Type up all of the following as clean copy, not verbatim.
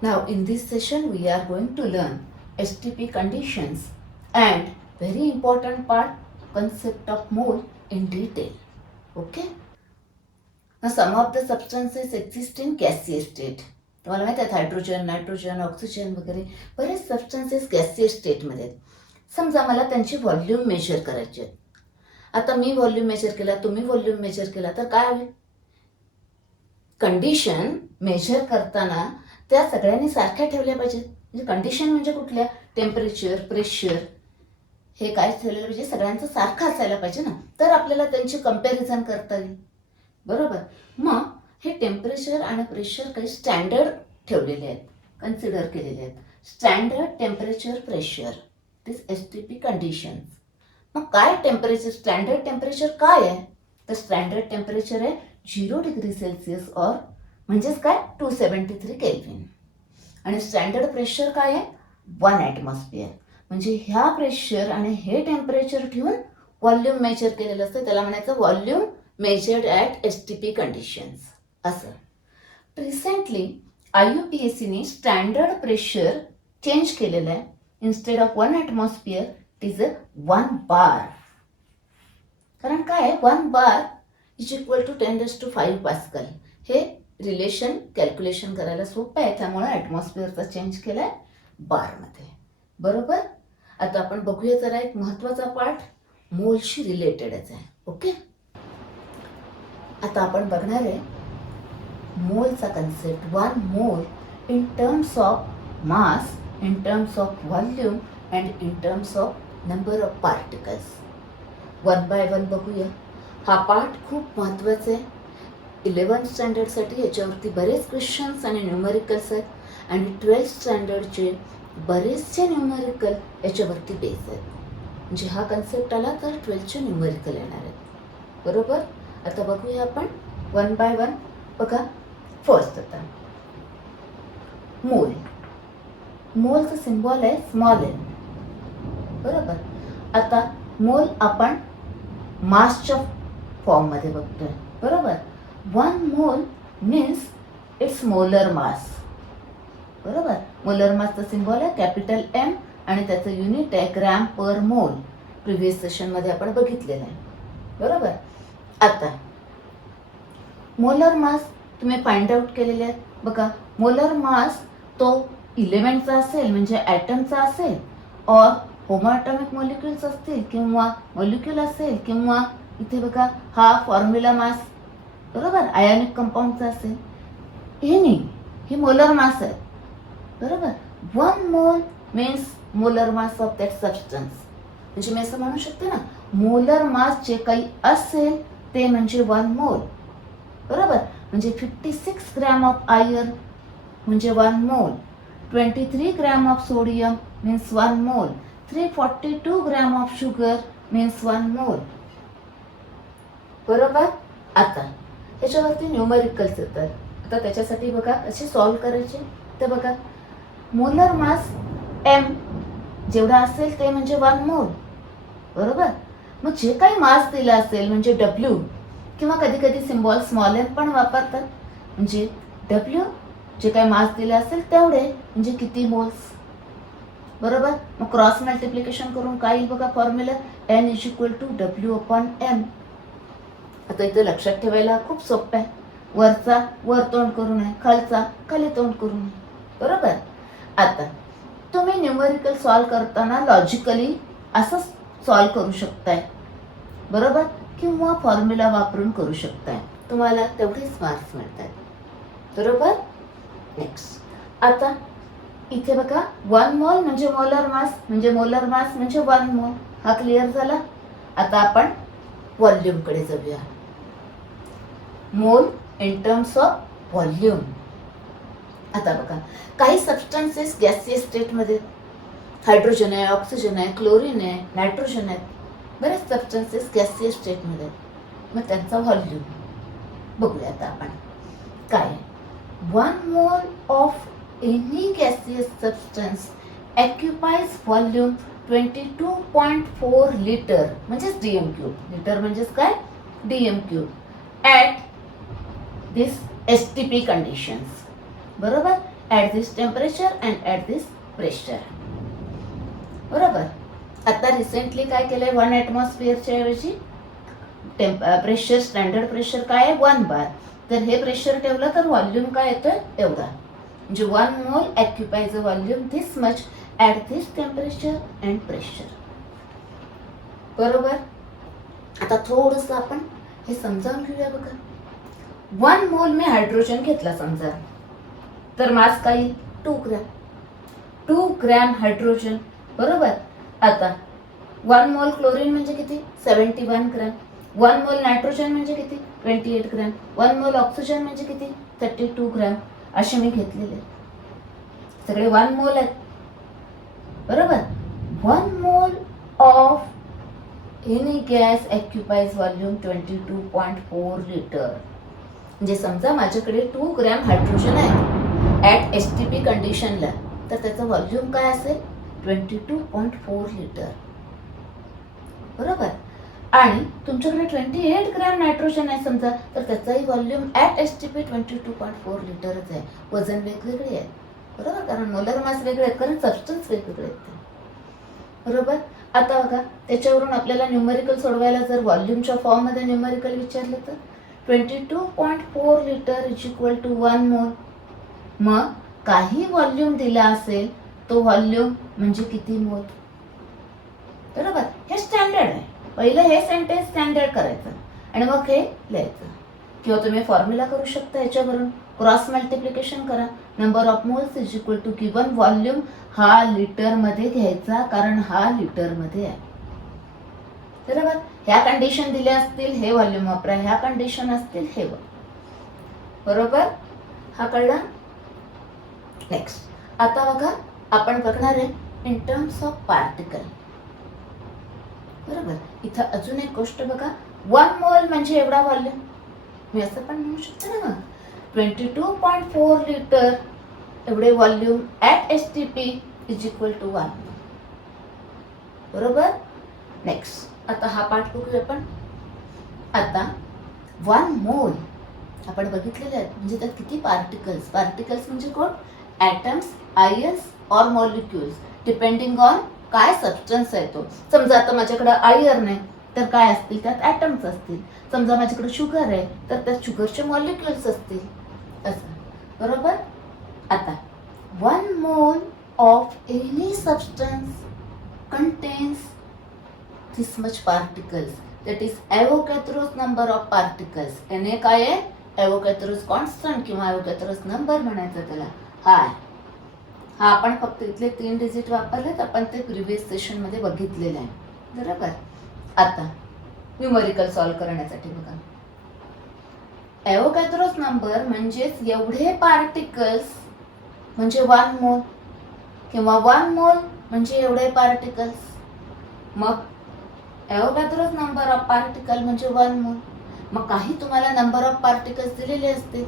Now in this session we are going to learn STP conditions and very important part, concept of mole in detail. Okay. Now some of the substances exist in gaseous state. तुम्हाला माहिती आहे hydrogen, nitrogen, oxygen वगैरे बरेच substances gaseous स्टेटमध्ये आहेत. समजा मला त्यांची व्हॉल्यूम मेजर करायची आहे. आता मी व्हॉल्यूम मेजर केला, तुम्ही व्हॉल्यूम मेजर केला तर काय होईल? कंडिशन मेजर करताना त्या सगळ्यांनी सारख्या ठेवल्या पाहिजेत. म्हणजे कंडिशन म्हणजे कुठल्या? टेम्परेचर, प्रेशर हे काय ठेवलेलं पाहिजे? सगळ्यांचं सारखं असायला पाहिजे ना, तर आपल्याला त्यांची कंपॅरिझन करता येईल. बरोबर. मग हे टेम्परेचर आणि प्रेशर काही स्टँडर्ड ठेवलेले आहेत, कन्सिडर केलेले आहेत. स्टँडर्ड टेम्परेचर, प्रेशर, दिस STP कंडिशन्स. मग काय टेम्परेचर, स्टँडर्ड टेम्परेचर काय आहे? तर स्टँडर्ड टेम्परेचर आहे 0 डिग्री सेल्सिअस और म्हणजेच काय 273 केल्विन. आणि स्टँडर्ड प्रेशर काय आहे? 1 ॲटमॉस्फिअर. म्हणजे ह्या प्रेशर आणि हे टेम्परेचर ठेवून व्हॉल्यूम मेजर केलेलं असतं, त्याला म्हणायचं volume measured at STP conditions असं. रिसेंटली IUPACने स्टँडर्ड प्रेशर चेंज केलेलं आहे. Instead of 1 atmosphere it is 1 bar. कारण काय 1 bar is equal to 10⁵ pascal. हे रिलेशन कॅल्क्युलेशन करायला सोपं आहे, त्यामुळे ॲटमॉस्फिअरचा चेंज केला आहे बारमध्ये. बरोबर. आता आपण बघूया जरा एक महत्त्वाचा पार्ट, मोलशी रिलेटेडच आहे. ओके. आता आपण बघणार आहे मोलचा concept. 1 mole in terms of mass, in terms of volume and in terms of number of particles. 1 by 1 बघूया. हा पार्ट खूप महत्त्वाचा आहे. 11th स्टँडर्डसाठी याच्यावरती बरेच क्वेश्चन्स आणि न्यूमरिकल्स आहेत आणि 12th स्टँडर्डचे बरेचसे न्यूमरिकल याच्यावरती बेस आहेत. म्हणजे हा कन्सेप्ट आला तर 12th न्यूमरिकल येणार आहेत. बरोबर. आता बघूया आपण 1 बाय 1. बघा फर्स्ट आता मोल. मोलचं सिम्बॉल आहे स्मॉल एन. बरोबर. आता मोल आपण मासच्या फॉर्ममध्ये बघतोय. बरोबर. 1 मोल मीन्स इट्स मोलर मास. बरोबर. मोलर मासचा सिम्बॉल आहे कॅपिटल M आणि त्याचं युनिट आहे ग्रॅम पर मोल. प्रिव्हियस सेशनमध्ये आपण बघितलेलं आहे. बरोबर. आता मोलर मास तुम्ही फाइंड आउट केलेले आहेत. बघा मोलर मास तो इलेमेंटचा असेल म्हणजे ॲटमचा असेल, और होमोॲटॉमिक मॉलिक्युल्स असतील किंवा मॉलिक्युल असेल, किंवा इथे बघा हा फॉर्म्युला मास बरोबर आयोनिक कंपाऊंडचा असेल. हे मोलर मास आहे. बरोबर. 1 मोल means molar mass of that substance. म्हणजे मी असं म्हणू शकते ना, मोलर मास जे काही असेल ते म्हणजे 1 मोल. बरोबर. म्हणजे 56 ग्रॅम ऑफ आयर्न म्हणजे 1 मोल. 23 ग्रॅम ऑफ सोडियम मीन्स 1 मोल. 342 ग्रॅम ऑफ शुगर मीन्स 1 मोल. बरोबर. आता त्याच्यावरती न्यूमरिकल्स येतात. आता त्याच्यासाठी बघा कसे सॉल्व करायचे. तर बघा मोलर मास M जेवढा असेल ते म्हणजे 1 मोल. बरोबर. मग जे काही मास दिला असेल म्हणजे W, किंवा कधी कधी सिम्बॉल स्मॉल एन पण वापरतात. म्हणजे W जे काही मास दिले असेल तेवढे म्हणजे किती मोल्स. बरोबर. मग क्रॉस मल्टिप्लिकेशन करून काय येईल बघा formula N is equal to W/M. आता इथे लक्षात ठेवायला खूप सोपं आहे. वरचा वर तोंड करून आहे, खालचा खाली तोंड करून आहे. बरोबर. आता तुम्ही न्यूमरिकल सॉल्व करताना लॉजिकली असं सॉल्व करू शकताय. बरोबर. किंवा फॉर्म्युला वापरून करू शकताय. तुम्हाला तेवढेच मार्क्स मिळतात. बरोबर. नेक्स्ट आता इथे बघा 1 मोल म्हणजे मोलर मास, म्हणजे मोलर मास म्हणजे 1 मोल. हा क्लिअर झाला. आता आपण व्हॉल्यूमकडे जाऊया. मोल इन टर्म्स ऑफ व्हॉल्यूम. आता बघा काही सबस्टन्सेस गॅसियस स्टेटमध्ये, हायड्रोजन आहे, ऑक्सिजन आहे, क्लोरीन आहे, नायट्रोजन आहेत. बरेच सबस्टन्सेस गॅसियस स्टेटमध्ये आहेत. मग त्यांचा व्हॉल्यूम बघूया आता आपण काय. 1 mole of any gaseous substance occupies volume 22.4 litre म्हणजेच DM³. लिटर म्हणजेच काय DM³ at this STP conditions. बरोबर. At this temperature and at this pressure. बरोबर. आता रिसेंटली काय केलंय, 1 ॲटमॉस्फिअरच्या ऐवजी प्रेशर, स्टँडर्ड प्रेशर काय आहे 1 बार. तर हे प्रेशर ठेवलं तर व्हॉल्यूम काय येतोय एवढा, म्हणजे 1 mole occupies a volume this much at this temperature and pressure. बरोबर. आता थोडंसं आपण हे समजावून घेऊया बघा. 1 मोल मी हायड्रोजन घेतला समजा, तर मास काय 2 ग्रॅम. 2 gram hydrogen. बरोबर. आता 1 मोल क्लोरीन म्हणजे किती 71 ग्रॅम. 1 मोल नायट्रोजन म्हणजे किती 28 ग्रॅम. 1 मोल ऑक्सिजन म्हणजे किती 32 ग्रॅम. असे मी घेतलेले सगळे 1 मोल आहेत. बरोबर. 1 mole of any gas occupies volume 22.4 litre. म्हणजे समजा माझ्याकडे 2 ग्रॅम हायड्रोजन आहे ॲट STP कंडिशनला, तर त्याचं व्हॉल्यूम काय असेल 22.4 लिटर. बरोबर. आणि तुमच्याकडे 28 ग्रॅम नायट्रोजन आहे समजा, तर त्याचाही व्हॉल्यूम ॲट STP 22.4 लिटरच आहे. वजन वेगवेगळे आहे. बरोबर, कारण मोलर मास वेगळे आहेत, कारण सबस्टन्स वेगवेगळे आहेत. बरोबर. आता बघा, त्याच्यावरून आपल्याला न्यूमरिकल सोडवायला जर व्हॉल्यूमच्या फॉर्ममध्ये न्यूमरिकल विचारलं तर 22.4 लिटर इज इक्वल टू 1 मोल. मग काही व्हॉल्यूम दिला असेल तो व्हॉल्यूम म्हणजे किती मोल. बरोबर. हे स्टँडर्ड आहे. पहिलं हे सेंटेन्स स्टँडर्ड करायचं आणि मग हे लिहायचं, किंवा तुम्ही फॉर्म्युला करू शकता याच्यावरून. क्रॉस मल्टिप्लिकेशन करा. Number of moles is equal to given volume हा लिटरमध्ये घ्यायचा, कारण हा लिटरमध्ये आहे. बरोबर. ह्या कंडिशन दिल्या असतील हे व्हॉल्यूम वापरा, ह्या कंडिशन असतील हे बरोबर. हा कळला. नेक्स्ट आता बघा, आपण बघणार आहे इन टर्म्स ऑफ पार्टिकल. बरोबर. इथं अजून एक गोष्ट बघा, 1 मोल म्हणजे एवढा व्हॉल्यूम. मी असं पण म्हणू शकते ना, 22.4 लिटर एवढे volume at STP is equal to 1. बरोबर. नेक्स्ट आता हा पार्ट बघूया आपण. आता 1 मोल आपण बघितलेले आहेत, म्हणजे त्यात किती पार्टिकल्स. पार्टिकल्स म्हणजे कोण, atoms, ions or molecules, depending on काय सबस्टन्स आहे तो. समजा आता माझ्याकडे आयर्न आहे, तर काय असतील त्यात ॲटम्स असतील. समजा माझ्याकडे शुगर आहे, तर त्यात शुगरचे मॉलिक्युल्स असतील, असं. बरोबर. आता 1 mole of any substance contains this much particles, that is Avogadro's number of particles. याने काय आहे, Avogadro's constant किंवा Avogadro's number म्हणायचं त्याला. हा आपण फक्त इथले 3 डिजिट वापरलेत, आपण ते प्रिव्हियस सेशन मध्ये बघितलेले आहे. बरोबर. आता न्यूमरिकल सॉल्व्ह करण्यासाठी बघा, Avogadro's नंबर म्हणजेच एवढे पार्टिकल्स म्हणजे 1 मोल, किंवा 1 मोल म्हणजे एवढे पार्टिकल्स. मग Avogadro's नंबर ऑफ पार्टिकल म्हणजे 1 मोल. मग काही तुम्हाला नंबर ऑफ पार्टिकल्स दिलेले असतील,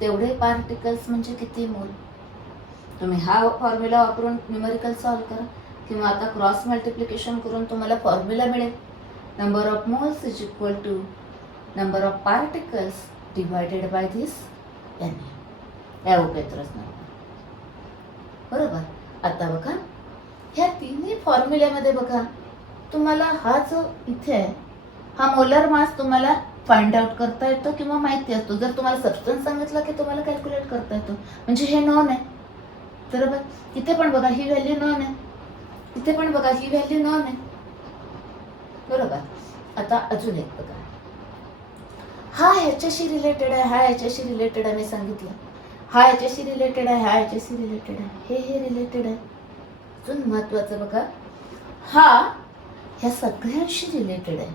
तेवढे पार्टिकल्स म्हणजे किती मोल. तुम्ही हा फॉर्म्युला वापरून न्यूमरिकल सॉल्व्ह करा, किंवा आता क्रॉस मल्टिप्लिकेशन करून तुम्हाला फॉर्म्युला मिळेल. Number of moles is equal to number of particles divided by this Avogadro's number. बरोबर. आता बघा, ह्या तिन्ही फॉर्म्युल्यामध्ये बघा, तुम्हाला हा जो इथे आहे हा मोलर मास तुम्हाला फाइंड आउट करता येतो किंवा माहिती असतो. जर तुम्हाला सबस्टन्स सांगितलं की तुम्हाला कॅल्क्युलेट करता येतो, म्हणजे हे नॉन आहे. बरोबर. इथे पण बघा ही व्हॅल्यू नॉन आहे, इथे पण बघा ही व्हॅल्यू नॉन आहे. बरोबर. आता अजून एक बघा, हा ह्याच्याशी रिलेटेड आहे, हा ह्याच्याशी रिलेटेड आहे, मी सांगितलं. हा ह्याच्याशी रिलेटेड आहे, हा ह्याच्याशी रिलेटेड आहे, हे रिलेटेड आहे. अजून महत्वाचं बघा, हा ह्या सगळ्यांशी रिलेटेड आहे.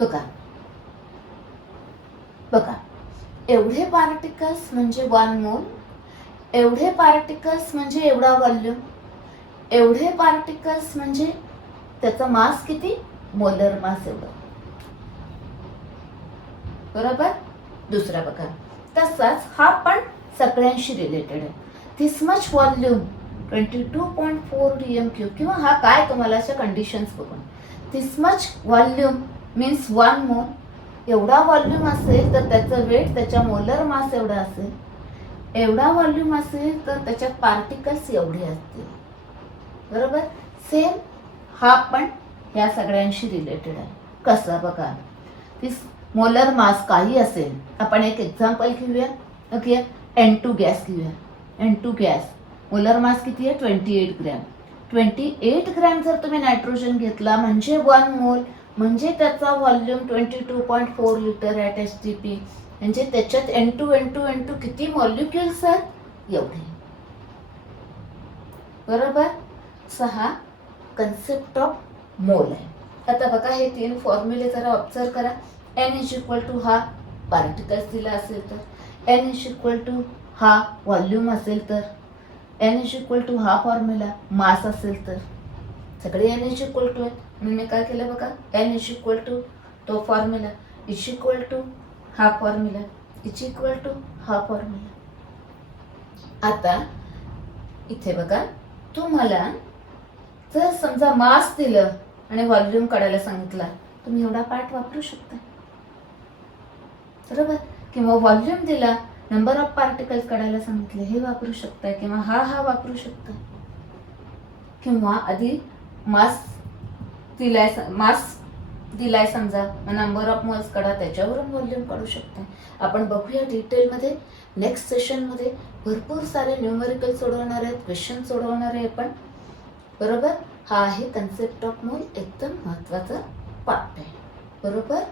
बघा एवढे पार्टिकल्स म्हणजे 1 मोल, एवढे पार्टिकल्स म्हणजे एवढा व्हॉल्यूम, एवढे पार्टिकल्स म्हणजे त्याचा मास किती, मोलर मास एवढा. बरोबर. दुसरा बघा, तसाच हा पण सगळ्यांशी रिलेटेड आहे. दिस मच व्हॉल्यूम 22.4 dm3, किंवा हा काय तुम्हाला अशा कंडिशन्स बघून, दिस मच व्हॉल्यूम मीन्स 1 मोल. एवढा व्हॉल्यूम असेल तर त्याचं वेट त्याच्या मोलर मास एवढा असेल. एवढा व्हॉल्यूम असेल तर त्याच्यात पार्टिकल्स एवढे असतील, बरोबर. सेम हा पण या सगळ्यांशी रिलेटेड आहे. कसं बघा, ती मोलर मास काही असेल, आपण एक एक्झाम्पल घेऊया. ओके, N2 गॅस घेऊया. N2 गॅस मोलर मास किती आहे? 28 ग्रॅम. 28 ग्रॅम जर तुम्ही नायट्रोजन घेतला म्हणजे 1 मोल, म्हणजे त्याचा व्हॉल्यूम 22.4 लिटर ॲट STP. म्हणजे त्याच्यात N2 किती मॉलिक्युल्स आहेत? एवढे, बरोबर. सहा कन्सेप्ट ऑफ मोल आहे. आता बघा हे 3 फॉर्म्युले जरा ऑब्झर्व करा. N इज इक्वल टू हा पार्टिकल्स दिला असेल तर, N इज इक्वल टू हा व्हॉल्यूम असेल तर, N इज इक्वल टू हा फॉर्म्युला मास असेल तर, सगळे N इज इक्वल टू आहेत. म्हणून मी काय केलं बघा, N इज इक्वल टू तो फॉर्म्युला इज इक्वल टू हा फॉर्म्युला इज इक्वल टू हा फॉर्म्युला. आता इथे बघा, तुम्हाला जर समजा मास दिलं आणि व्हॉल्यूम काढायला सांगितला, तुम्ही एवढा पार्ट वापरू शकता, बरोबर. किंवा व्हॉल्यूम दिला, नंबर ऑफ पार्टिकल्स काढायला सांगितले, हे वापरू शकता. किंवा हा वापरू शकता. किंवा आधी मास दिलाय समजा, नंबर ऑफ मोल्स काढा, त्याच्यावरून व्हॉल्यूम काढू शकता. आपण बघूया डिटेलमध्ये नेक्स्ट सेशनमध्ये. भरपूर सारे न्यूमेरिकल सोडवणार आहेत, क्वेश्चन सोडवणार आहे आपण, बरोबर. हा आहे कन्सेप्ट ऑफ मोल, एकदम महत्त्वाचा पार्ट आहे, बरोबर.